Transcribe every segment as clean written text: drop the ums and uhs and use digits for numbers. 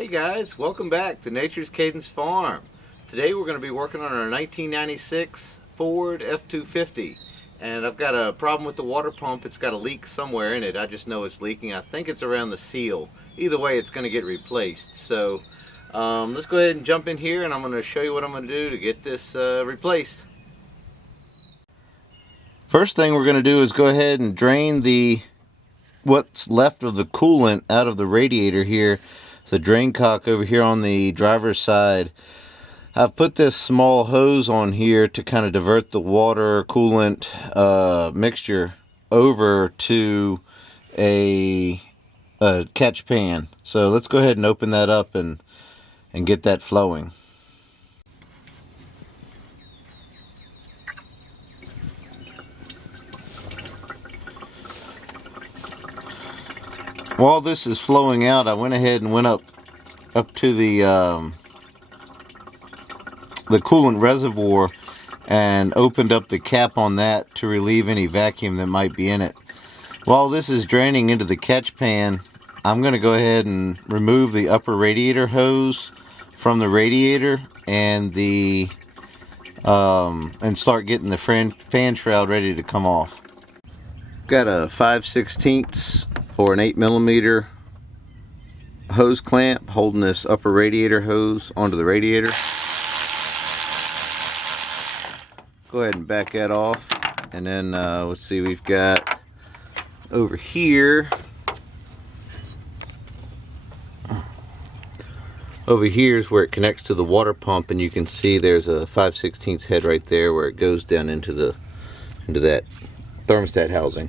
Hey guys, welcome back to Nature's Cadence Farm. Today we're going to be working on our 1996 Ford F250, and I've got a problem with the water pump. It's got a leak somewhere in it. I just know it's leaking. I think it's around the seal. Either way, it's going to get replaced. So let's go ahead and jump in here, and I'm going to show you what I'm going to do to get this replaced. First thing we're going to do is go ahead and drain what's left of the coolant out of the radiator here. The drain cock over here on the driver's side. I've put this small hose on here to kind of divert the water coolant mixture over to a catch pan. So let's go ahead and open that up and get that flowing. While this is flowing out, I went ahead and went up to the coolant reservoir and opened up the cap on that to relieve any vacuum that might be in it. While this is draining into the catch pan, I'm going to go ahead and remove the upper radiator hose from the radiator and and start getting the fan shroud ready to come off. Got a 5/16 or an 8mm hose clamp holding this upper radiator hose onto the radiator. Go ahead and back that off, and then let's see, we've got over here is where it connects to the water pump, and you can see there's a 5/16 head right there where it goes down into that thermostat housing.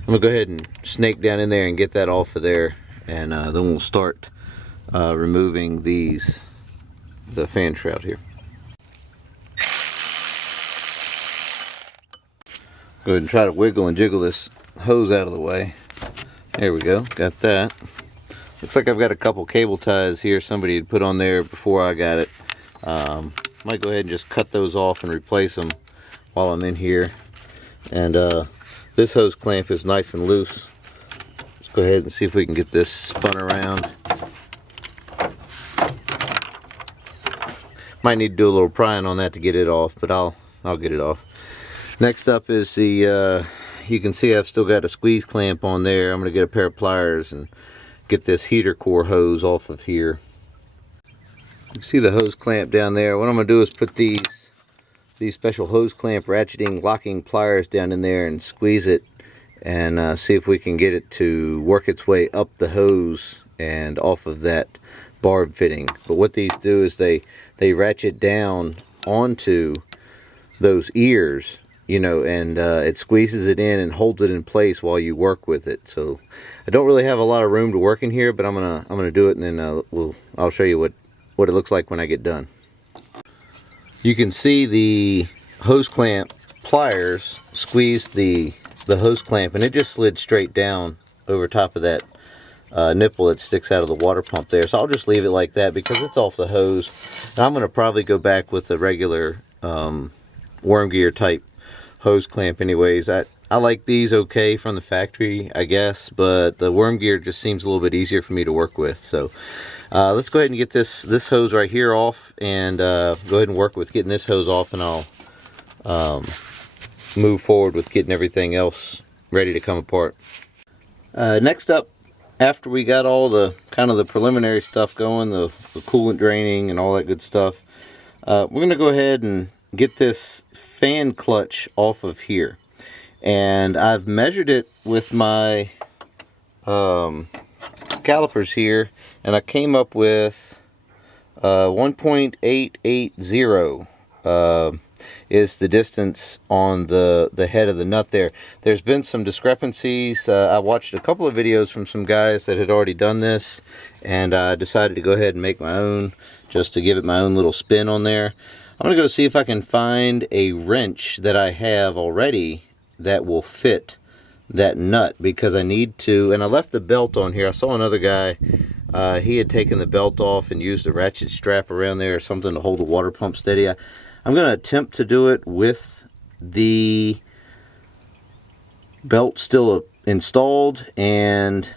I'm gonna go ahead and snake down in there and get that off of there, and then we'll start removing the fan shroud here. Go ahead and try to wiggle and jiggle this hose out of the way. There we go, got that. Looks like I've got a couple cable ties here somebody had put on there before I got it. Might go ahead and just cut those off and replace them while I'm in here. And this hose clamp is nice and loose. Let's go ahead and see if we can get this spun around. Might need to do a little prying on that to get it off, but I'll get it off. Next up is the you can see I've still got a squeeze clamp on there. I'm going to get a pair of pliers and get this heater core hose off of here. You can see the hose clamp down there. What I'm going to do is put these special hose clamp ratcheting locking pliers down in there and squeeze it, and see if we can get it to work its way up the hose and off of that barb fitting. But what these do is they ratchet down onto those ears, you know, and it squeezes it in and holds it in place while you work with it. So I don't really have a lot of room to work in here, but I'm gonna do it, and then I'll show you what it looks like when I get done. You can see the hose clamp pliers squeezed the hose clamp, and it just slid straight down over top of that nipple that sticks out of the water pump there. So I'll just leave it like that because it's off the hose. And I'm going to probably go back with the regular worm gear type hose clamp anyways. I like these okay from the factory, I guess, but the worm gear just seems a little bit easier for me to work with. So let's go ahead and get this hose right here off, and go ahead and work with getting this hose off, and I'll move forward with getting everything else ready to come apart. Next up, after we got all the kind of the preliminary stuff going, the coolant draining and all that good stuff, we're going to go ahead and get this fan clutch off of here. And I've measured it with my calipers here, and I came up with 1.880 is the distance on the head of the nut there. There's been some discrepancies. I watched a couple of videos from some guys that had already done this, and I decided to go ahead and make my own, just to give it my own little spin on there. I'm going to go see if I can find a wrench that I have already that will fit that nut, because I need to, and I left the belt on here. I saw another guy, he had taken the belt off and used a ratchet strap around there or something to hold the water pump steady. I'm going to attempt to do it with the belt still installed and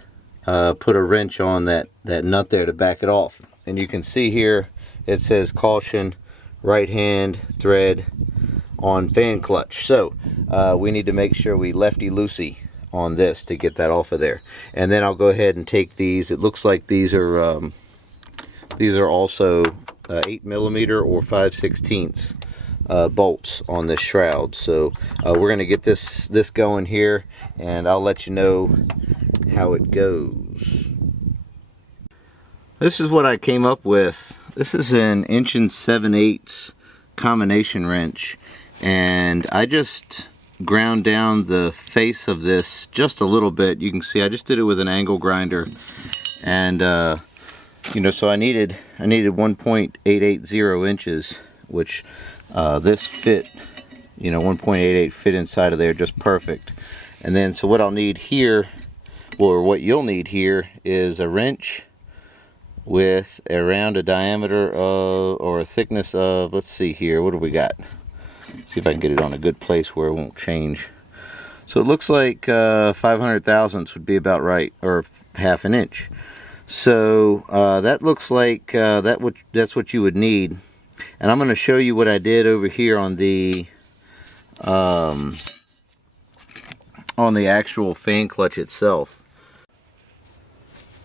put a wrench on that nut there to back it off. And you can see here it says caution, right hand thread on fan clutch. So we need to make sure we lefty loosey on this to get that off of there. And then I'll go ahead and take these. It looks like these are also 8mm or 5/16 bolts on this shroud. So we're going to get this going here, and I'll let you know how it goes. This is what I came up with. This is an 1 7/8" combination wrench, and I just ground down the face of this just a little bit. You can see I just did it with an angle grinder, and you know, so I needed 1.880 inches, which this fit, you know, 1.88 fit inside of there just perfect. And then so what I'll need here, or what you'll need here, is a wrench with around a diameter of, or a thickness of, let's see here, what do we got? See if I can get it on a good place where it won't change. So it looks like 500 thousandths would be about right, or 1/2 inch. So that looks like that's what you would need. And I'm going to show you what I did over here on the actual fan clutch itself.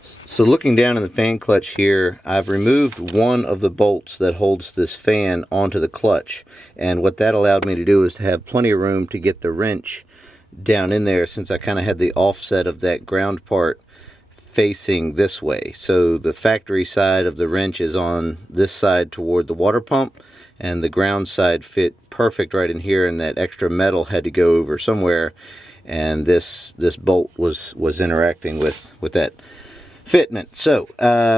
So looking down in the fan clutch here, I've removed one of the bolts that holds this fan onto the clutch, and what that allowed me to do is to have plenty of room to get the wrench down in there, since I kind of had the offset of that ground part facing this way. So the factory side of the wrench is on this side toward the water pump, and the ground side fit perfect right in here, and that extra metal had to go over somewhere, and this bolt was interacting with that fitment. So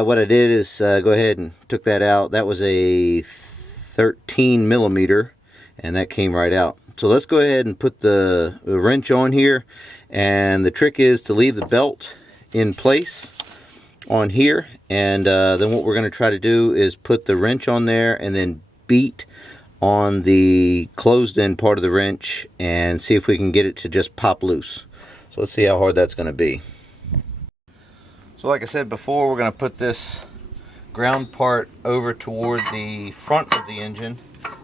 what I did is go ahead and took that out. That was a 13mm, and that came right out. So let's go ahead and put the wrench on here, and the trick is to leave the belt in place on here, and then what we're going to try to do is put the wrench on there and then beat on the closed end part of the wrench and see if we can get it to just pop loose. So let's see how hard that's going to be. So like I said before, we're going to put this ground part over toward the front of the engine,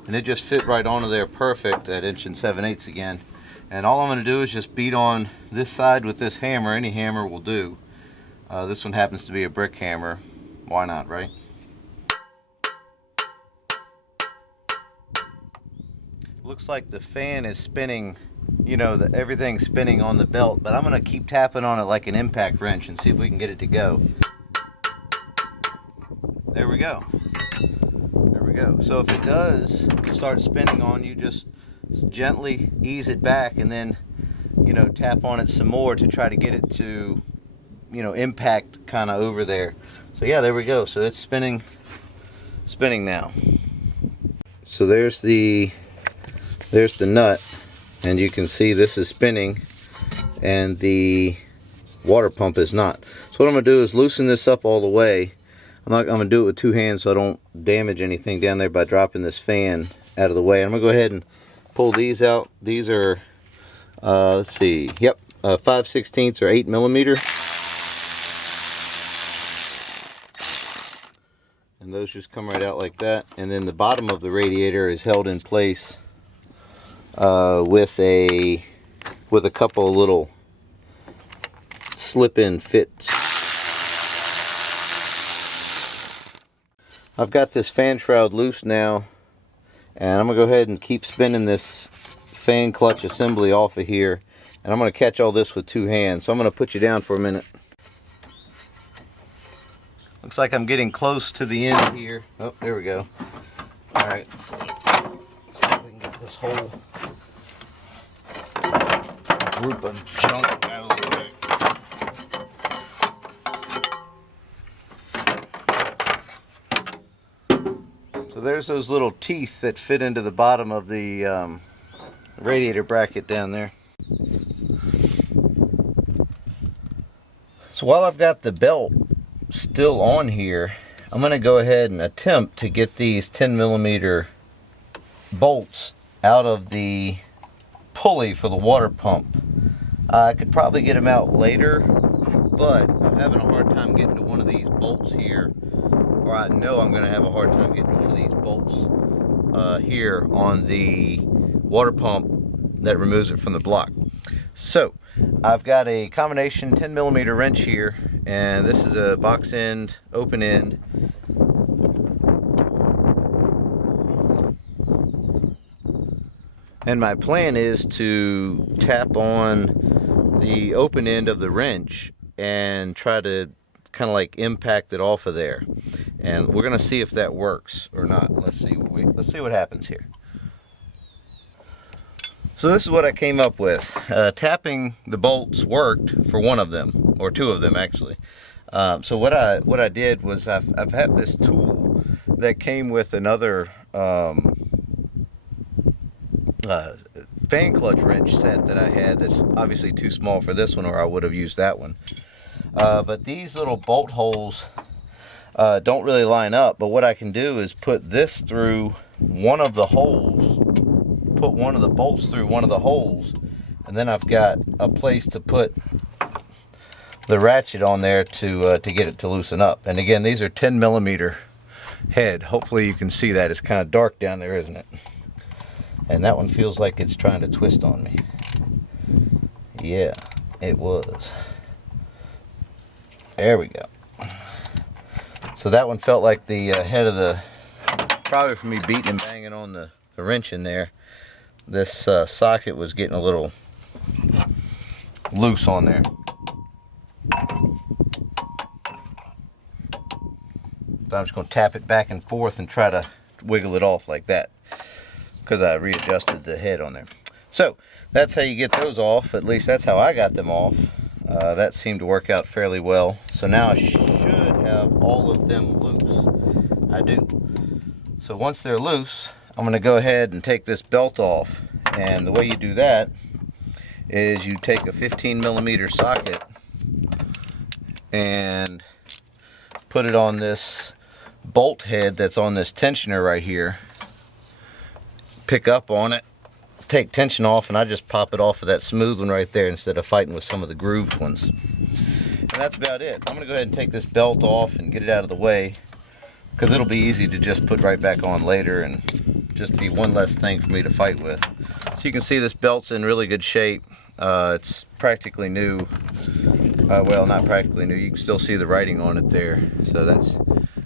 and it just fit right onto there perfect at 1 7/8 again. And all I'm going to do is just beat on this side with this hammer. Any hammer will do. This one happens to be a brick hammer. Why not, right? Looks like the fan is spinning, you know, everything's spinning on the belt, but I'm going to keep tapping on it like an impact wrench and see if we can get it to go. There we go. There we go. So if it does start spinning on you, just gently ease it back, and then, you know, tap on it some more to try to get it to, you know, impact kind of over there. So yeah, there we go. So it's spinning now. So there's the nut, and you can see this is spinning and the water pump is not. So what I'm going to do is loosen this up all the way. I'm going to do it with two hands so I don't damage anything down there by dropping this fan out of the way. I'm going to go ahead and pull these out. These are let's see, yep, 5/16 or 8mm, and those just come right out like that. And then the bottom of the radiator is held in place with a couple of little slip-in fits. I've got this fan shroud loose now, and I'm gonna go ahead and keep spinning this fan clutch assembly off of here, and I'm going to catch all this with two hands. So I'm going to put you down for a minute. Looks like I'm getting close to the end here. Oh, there we go. Alright, let's see if we can get this whole group of junk out of the way. So there's those little teeth that fit into the bottom of the radiator bracket down there. So while I've got the belt still on here, I'm going to go ahead and attempt to get these 10mm bolts out of the pulley for the water pump. I could probably get them out later, but I'm I'm having a hard time getting to one of these bolts here, or I know I'm going to have a hard time getting to one of these bolts here on the water pump that removes it from the block. So I've got a combination 10mm wrench here, and this is a box end, open end. And my plan is to tap on the open end of the wrench and try to kind of like impact it off of there. And we're going to see if that works or not. Let's see what happens here. So this is what I came up with. Tapping the bolts worked for one of them, or two of them actually. So what I did was I've had this tool that came with another fan clutch wrench set that I had that's obviously too small for this one, or I would have used that one. But these little bolt holes don't really line up, but what I can do is put this through one of the holes, put one of the bolts through one of the holes, and then I've got a place to put the ratchet on there to get it to loosen up. And again, these are 10mm head. Hopefully you can see that. It's kind of dark down there, isn't it? And that one feels like it's trying to twist on me. Yeah, it was. There we go. So that one felt like the head of the, probably from me beating and banging on the wrench in there, this socket was getting a little loose on there. So I'm just going to tap it back and forth and try to wiggle it off like that, because I readjusted the head on there. So that's how you get those off. At least that's how I got them off. That seemed to work out fairly well. So now I should have all of them loose. I do. So once they're loose, I'm going to go ahead and take this belt off. And the way you do that is you take a 15mm socket and put it on this bolt head that's on this tensioner right here. Pick up on it, take tension off, and I just pop it off of that smooth one right there instead of fighting with some of the grooved ones. And that's about it. I'm going to go ahead and take this belt off and get it out of the way, because it'll be easy to just put right back on later and just be one less thing for me to fight with. So you can see this belt's in really good shape. It's practically new. Well, not practically new. You can still see the writing on it there. So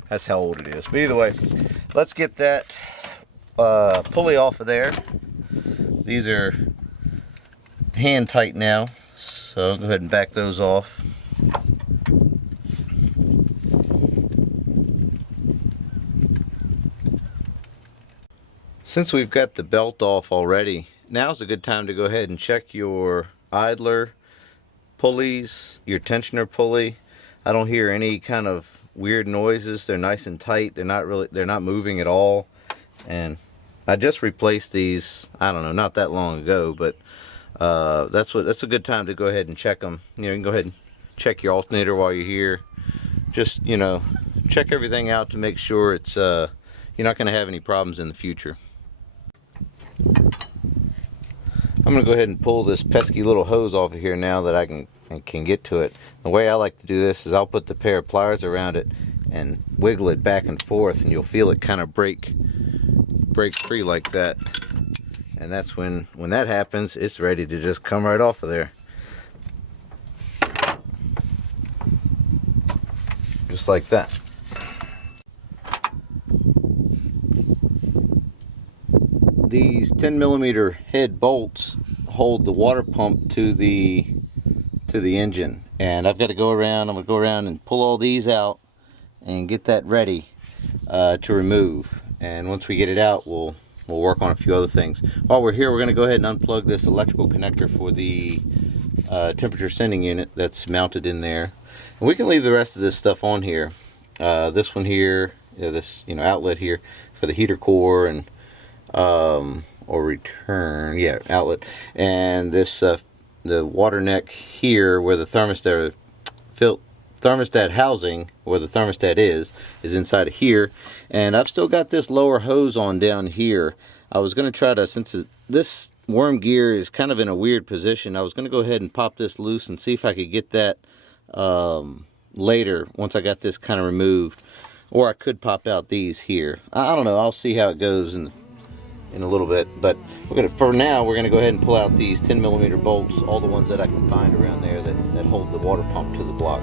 that's how old it is. But either way, let's get that pulley off of there. These are hand tight now, so I'll go ahead and back those off. Since we've got the belt off already, now's a good time to go ahead and check your idler pulleys, your tensioner pulley. I don't hear any kind of weird noises. They're nice and tight. They're not moving at all. And I just replaced these, I don't know, not that long ago, but that's a good time to go ahead and check them. You know, you can go ahead and check your alternator while you're here. Just, you know, check everything out to make sure it's you're not going to have any problems in the future. I'm going to go ahead and pull this pesky little hose off of here now that I can get to it. The way I like to do this is I'll put the pair of pliers around it and wiggle it back and forth, and you'll feel it kind of break free like that. And that's when that happens, it's ready to just come right off of there. Just like that. These 10mm head bolts hold the water pump to the engine, and I've got to go around. I'm going to go around and pull all these out and get that ready to remove. And once we get it out, we'll work on a few other things. While we're here, we're going to go ahead and unplug this electrical connector for the temperature sending unit that's mounted in there. And we can leave the rest of this stuff on here. This one here, this outlet here for the heater core and or return, yeah, outlet, and this the water neck here where the thermostat housing, where the thermostat is inside of here. And I've still got this lower hose on down here. I was going to try to, since this worm gear is kind of in a weird position, I was going to go ahead and pop this loose and see if I could get that later once I got this kind of removed, or I could pop out these here. I don't know. I'll see how it goes in a little bit. But for now, we're gonna go ahead and pull out these 10mm bolts, all the ones that I can find around there that hold the water pump to the block.